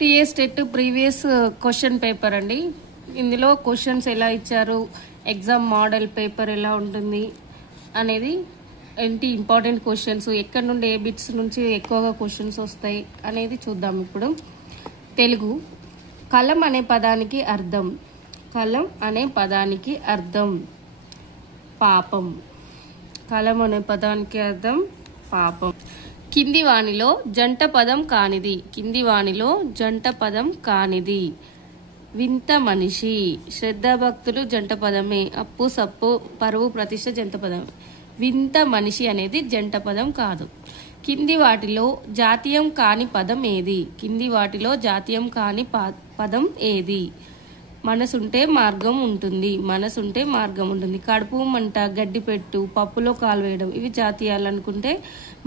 TA స్టెట్ previous question paper అండి. ఇందులో questions ఎలా ఇచ్చారు, ఎగ్జామ్ మోడల్ పేపర్ ఎలా ఉంటుంది అనేది, ఏంటి ఇంపార్టెంట్ క్వశ్చన్స్, ఎక్కడి నుండి ఏ బిట్స్ నుంచి ఎక్కువగా క్వశ్చన్స్ వస్తాయి అనేది చూద్దాం. ఇప్పుడు తెలుగు. కలం అనే పదానికి అర్థం. కలం అనే పదానికి అర్థం పాపం. కలం అనే పదానికి అర్థం పాపం. కింది వాణిలో జంట పదం కానిది. కింది వాణిలో జంట పదం కానిది. వింత మనిషి. శ్రద్ధాభక్తులు జంట పదమే. అప్పు సప్పు పరువు ప్రతిష్ట జంట పదమే. వింత మనిషి అనేది జంట పదం కాదు. కింది వాటిలో జాతీయం కాని పదం ఏది? కింది వాటిలో జాతీయం కాని పదం ఏది? మనసుంటే మార్గం ఉంటుంది. మనసుంటే మార్గం ఉంటుంది. కడుపు మంట, గడ్డిపెట్టు, పప్పులో కాలు వేయడం ఇవి జాతీయాలు అనుకుంటే,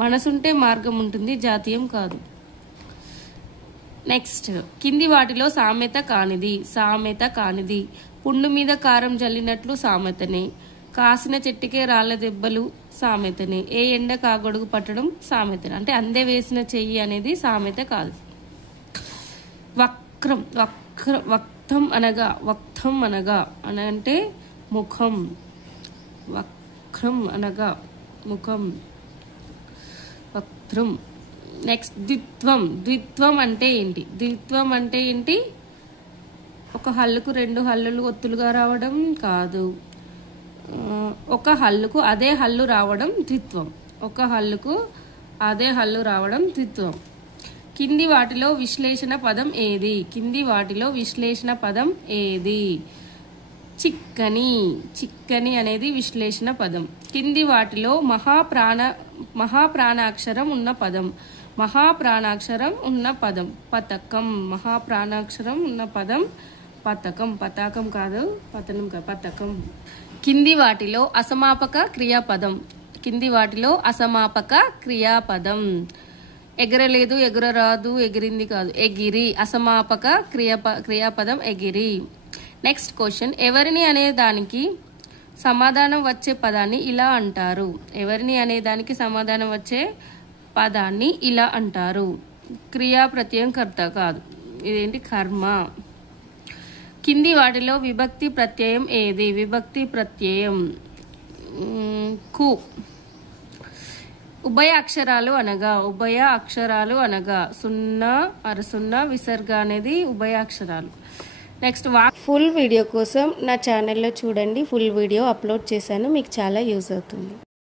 మనసుంటే మార్గం ఉంటుంది జాతీయం కాదు. నెక్స్ట్, కింది వాటిలో సామెత కానిది. సామెత కానిది. పుండు మీద కారం జల్లినట్లు సామెతనే. కాసిన చెట్టుకే రాళ్ల దెబ్బలు సామెతనే. ఏ ఎండ కాగొడుగు పట్టడం సామెతనే. అంటే అందే వేసిన చెయ్యి అనేది సామెత కాదు. వక్రం. వక్తం అనగా, వక్తం అనగా అంటే ముఖం. వక్రం అనగా ముఖం. వక్త్రం. నెక్స్ట్, ద్విత్వం. ద్విత్వం అంటే ఏంటి? ద్విత్వం అంటే ఏంటి? ఒక హల్లుకు రెండు హల్లులు ఒత్తులుగా రావడం కాదు. ఒక హల్లుకు అదే హల్లు రావడం ద్విత్వం. ఒక హల్లుకు అదే హల్లు రావడం ద్విత్వం. కింది వాటిలో విశ్లేషణ పదం ఏది? కింది వాటిలో విశ్లేషణ పదం ఏది? చిక్కని. చిక్కని అనేది విశ్లేషణ పదం. కింది వాటిలో మహాప్రాణాక్షరం ఉన్న పదం. మహాప్రాణాక్షరం ఉన్న పదం పతకం. మహాప్రాణాక్షరం ఉన్న పదం పతకం. పతాకం కాదు, పతనం కాదు, పతకం. కింది వాటిలో అసమాపక క్రియాపదం. కింది వాటిలో అసమాపక క్రియాపదం. ఎగరలేదు, ఎగరరాదు, ఎగిరింది కాదు, ఎగిరి. అసమాపక క్రియాపదం ఎగిరి. నెక్స్ట్ క్వశ్చన్, ఎవరిని అనే దానికి సమాధానం వచ్చే పదాన్ని ఇలా అంటారు. ఎవరిని అనే దానికి సమాధానం వచ్చే పదాన్ని ఇలా అంటారు. క్రియా ప్రత్యయం కర్త కాదు, ఇదేంటి కర్మ. కింది వాటిలో విభక్తి ప్రత్యయం ఏది? విభక్తి ప్రత్యయం కు. ఉభయ అక్షరాలు అనగా. ఉభయ అక్షరాలు అనగా సున్నా, అరసున్నా, విసర్గ అనేది ఉభయ అక్షరాలు. నెక్స్ట్, ఫుల్ వీడియో కోసం నా ఛానల్లో చూడండి. ఫుల్ వీడియో అప్లోడ్ చేశాను, మీకు చాలా యూజ్ అవుతుంది.